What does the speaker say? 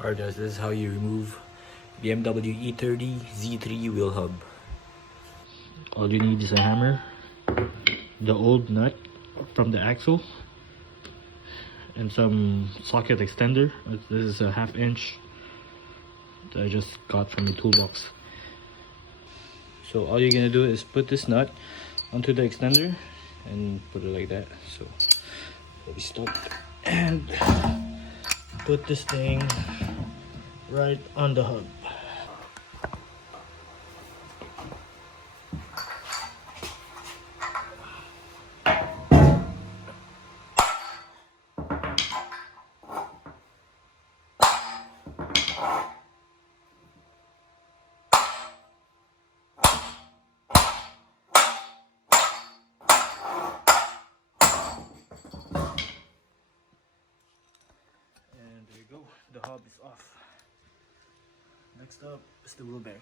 Alright guys, this is how you remove BMW E30 Z3 wheel hub. All you need is a hammer, the old nut from the axle, and some socket extender. This is a 1/2 inch that I just got from the toolbox. So all you're gonna do is put this nut onto the extender and put it like that. So it'll be stuck. And put this thing right on the hub. And there you go, the hub is off. Next up is the wheel bearing.